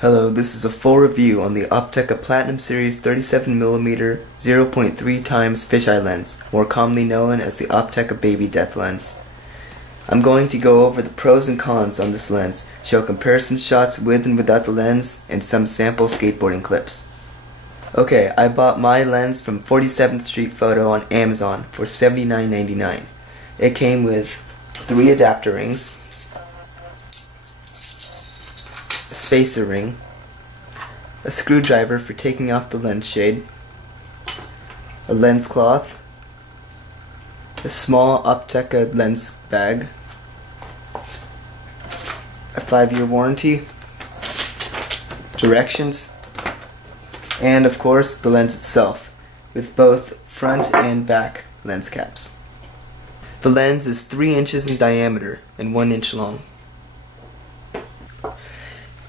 Hello, this is a full review on the Opteka Platinum Series 37mm 0.3 times fisheye lens, more commonly known as the Opteka Baby Death Lens. I'm going to go over the pros and cons on this lens, show comparison shots with and without the lens, and some sample skateboarding clips. Okay, I bought my lens from 47th Street Photo on Amazon for $79.99. It came with 3 adapter rings, a spacer ring, a screwdriver for taking off the lens shade, a lens cloth, a small Opteka lens bag, a 5-year warranty, directions, and of course the lens itself, with both front and back lens caps. The lens is 3 inches in diameter and 1 inch long.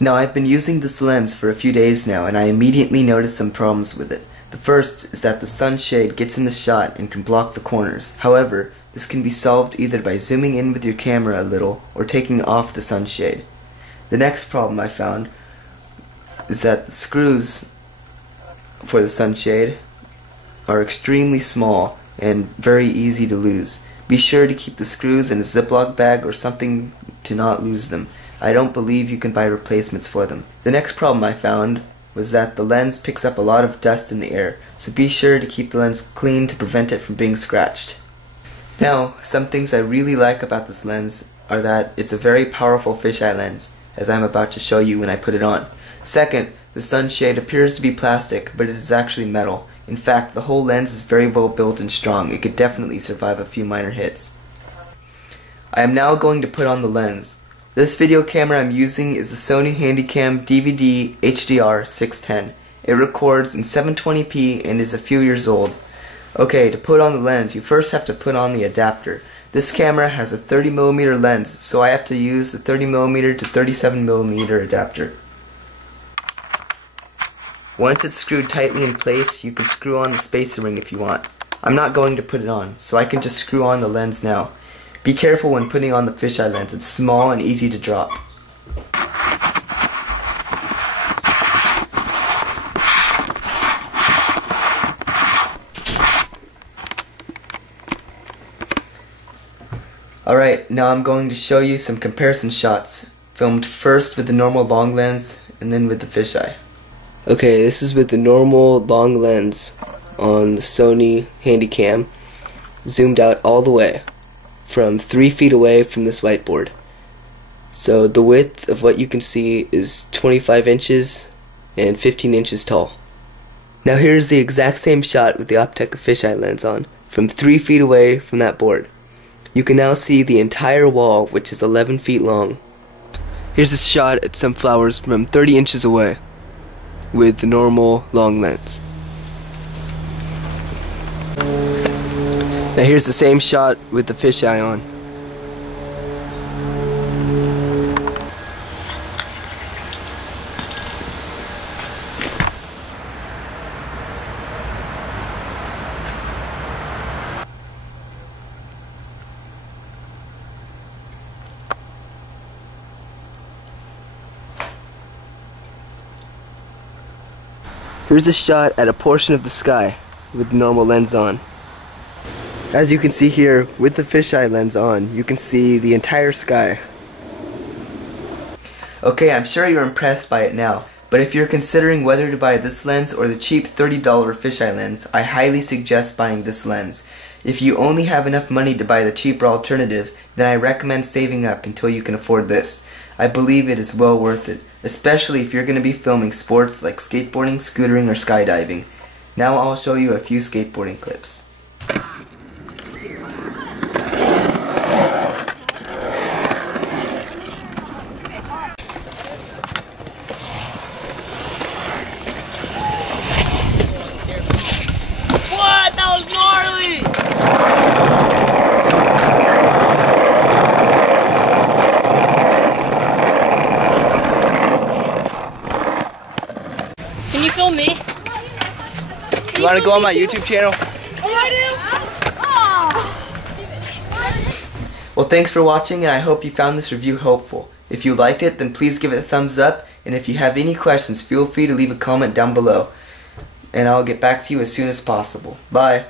Now, I've been using this lens for a few days now, and I immediately noticed some problems with it. The first is that the sunshade gets in the shot and can block the corners. However, this can be solved either by zooming in with your camera a little or taking off the sunshade. The next problem I found is that the screws for the sunshade are extremely small and very easy to lose. Be sure to keep the screws in a Ziploc bag or something to not lose them. I don't believe you can buy replacements for them. The next problem I found was that the lens picks up a lot of dust in the air, so be sure to keep the lens clean to prevent it from being scratched. Now, some things I really like about this lens are that it's a very powerful fisheye lens, as I'm about to show you when I put it on. Second, the sunshade appears to be plastic, but it is actually metal. In fact, the whole lens is very well built and strong. It could definitely survive a few minor hits. I am now going to put on the lens. This video camera I'm using is the Sony Handycam DVD HDR 610. It records in 720p and is a few years old. Okay, to put on the lens, you first have to put on the adapter. This camera has a 30mm lens, so I have to use the 30mm to 37mm adapter. Once it's screwed tightly in place, you can screw on the spacer ring if you want. I'm not going to put it on, so I can just screw on the lens now. Be careful when putting on the fisheye lens, it's small and easy to drop. Alright, now I'm going to show you some comparison shots, filmed first with the normal long lens and then with the fisheye. Okay, this is with the normal long lens on the Sony Handycam, zoomed out all the way from 3 feet away from this whiteboard. So the width of what you can see is 25 inches and 15 inches tall. Now here's the exact same shot with the Opteka fisheye lens on, from 3 feet away from that board. You can now see the entire wall, which is 11 feet long. Here's a shot at some flowers from 30 inches away with the normal long lens. Now here's the same shot with the fisheye on. Here's a shot at a portion of the sky with the normal lens on. As you can see here, with the fisheye lens on, you can see the entire sky. Okay, I'm sure you're impressed by it now, but if you're considering whether to buy this lens or the cheap $30 fisheye lens, I highly suggest buying this lens. If you only have enough money to buy the cheaper alternative, then I recommend saving up until you can afford this. I believe it is well worth it, especially if you're going to be filming sports like skateboarding, scootering, or skydiving. Now I'll show you a few skateboarding clips. Can you film me? You want to go on my YouTube channel? Oh, I do? Well, thanks for watching, and I hope you found this review helpful. If you liked it, then please give it a thumbs up, and if you have any questions, feel free to leave a comment down below, and I'll get back to you as soon as possible. Bye.